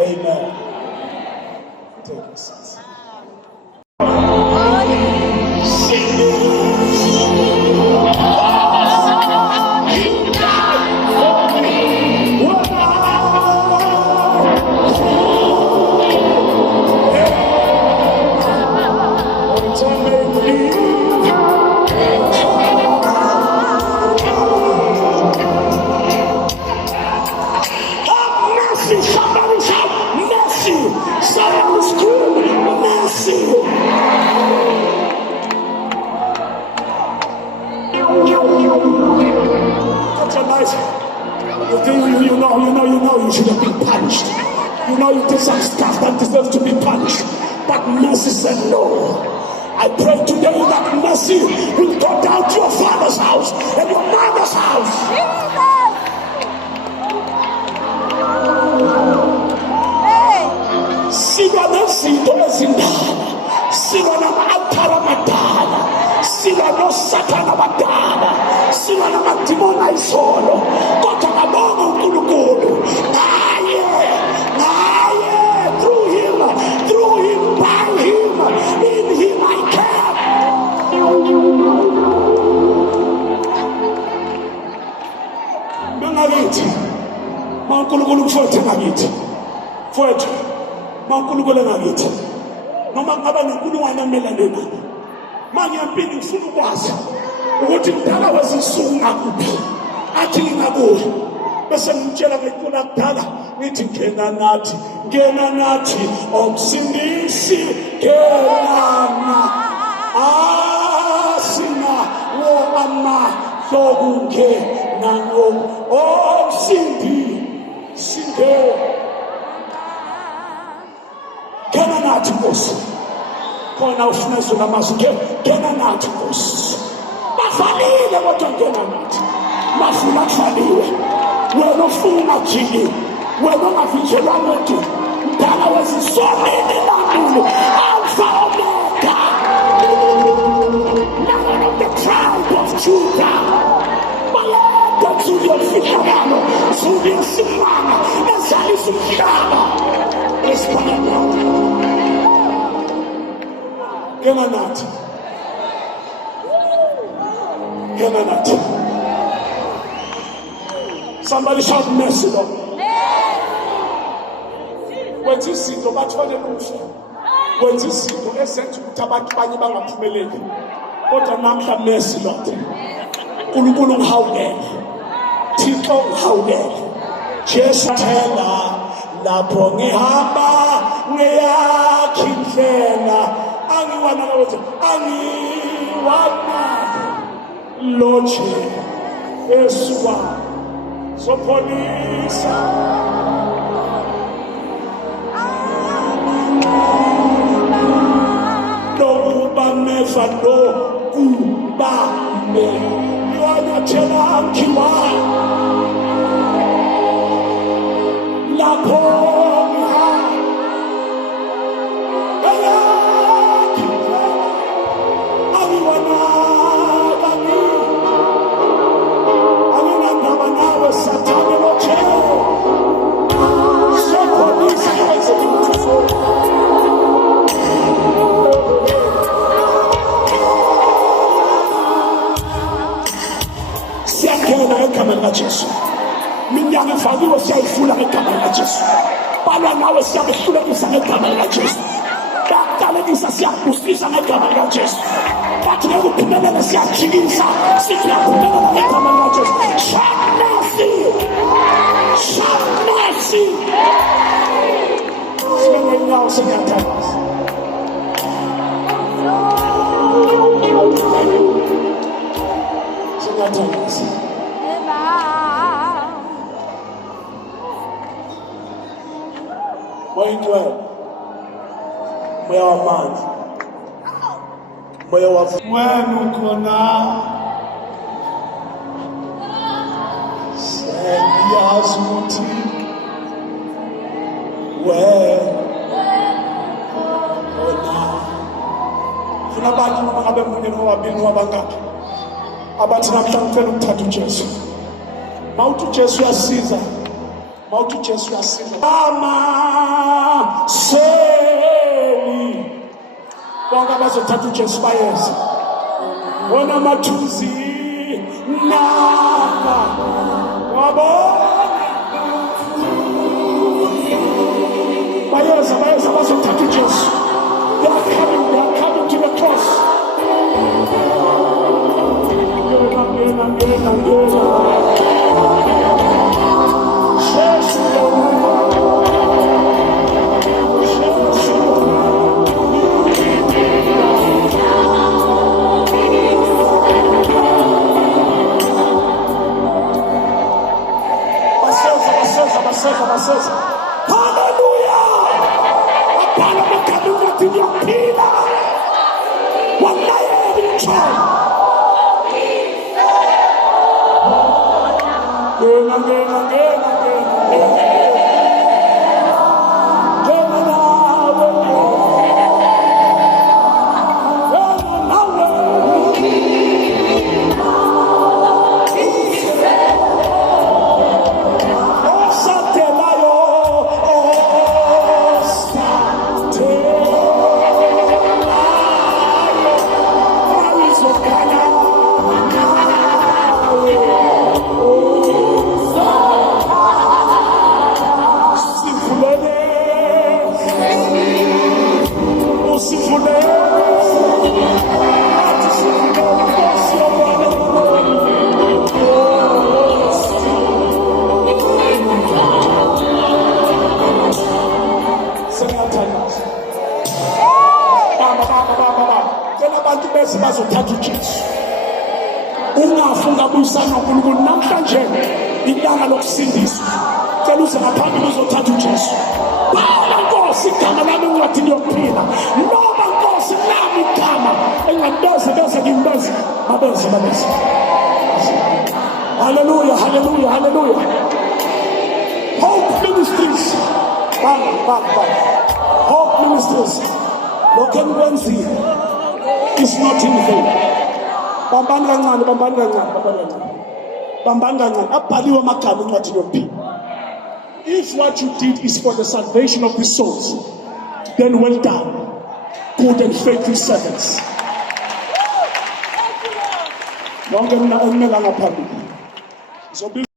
Amen. Take your seats. You should have been punished. You know you did some stuff that deserves to be punished. But mercy said no. I pray today that mercy will go down to your father's house and your mother's house. Siba nezinto ezindala, siba nama-altar amadala, siba noSathane abadala, siba namadimoni ayizolo, kodwa ngabonga uNkulunkulu. Through him, by him, in him I can. Bengakithi, maNkulunkulu mfowethu ngakithi, mfowethu, maNkulunkulu ngakithi, noma ngaba nenkulungwane emelane nami, mangiyempini ngifuna ukwazi ukuthi kudala wezinsuku ngakuphi, athi ngingakuwe. Bese ngimtshela ngekula kudala ngithi ngena nathi omsindisi ngena asina wo amahokungena omsindisi ngena nathi Nkosi. Khona ufuna izwi lamazwi ngena nathi Nkosi. Bafanele kodwa ngena nathi. Mafuna kufaniwe. Wena ufuna jini, wena ungavinjelwa muntu, mdala wezisonini nankulu, Alpha Omega, Lion of the tribe of Judah, bayeda nzuli yomfihlakalo, nzuli yesimanga, ezalisa umhlaba, esibhakela. Ngena nathi. Ngena nathi. Somebody shout mercy, Lord. Wenza izinto bathole kuhle. Wenza izinto ezenza ukuthi abantu banye bangaphumeleli. Kodwa namhla mercy, Lord. uNkulunkulu ngihawukele. Thixo ngihawukele. Jesu thela lapho ngihamba ngiyakha indlela. Angiwana ukuthi angiwana loje esuwa sopolisa nokuba mefa nokuba me ngiwanyathela ngiwa lapho Jesu minyaka efakiwe siyayifula ngegama lika Jesu balwa nawe siyabehlulekisa ngegama lika Jesu bakuqalekisa siyakubusisa ngegama lika Jesu bathi ngeke uphumelele siyajikisa sithi uyaphumelela ngegama lika Jesu. Shout mercy sibenge inyawo sengiyathandaza sengiyathandaza Moya wamandla moya wena ukhona sengiyazi ukuthi wena Kunabantu noma ngabe munye noma wabili noma bangaphi abathi namhlanje ngicela ukuthatha uJesu. Mawuthi uJesu uyasiza. Mawuthi uJesu uyasiza. Mama seli. Bonke abazothatha uJesu bayeza. Wona mathuzi naka. Wabona. Bayeza bazothatha uJesu. They are coming to the cross. Hallelujah! Apana makabila tinyapila. Wallahi every bazothatha uJesu. Ungafunga busana noNkulunkulu namhlanje ilanga lokusindisa. Cela uze ngaphambili uzothatha uJesu. Bala Nkosi igama lami encwadini yokuphila. Noma Nkosi nami igama engadoze bese ngimbazi babeze. Hallelujah, hallelujah, hallelujah. Hope Ministries. Bang. Hope Ministries. Lokho enkwenzile is not in vain. Bambani kancane. Abhaliwe amagama encwadini yokuphila. If what you did is for the salvation of the souls, then well done, good and faithful servants. Wonke mina engimelanga phambili.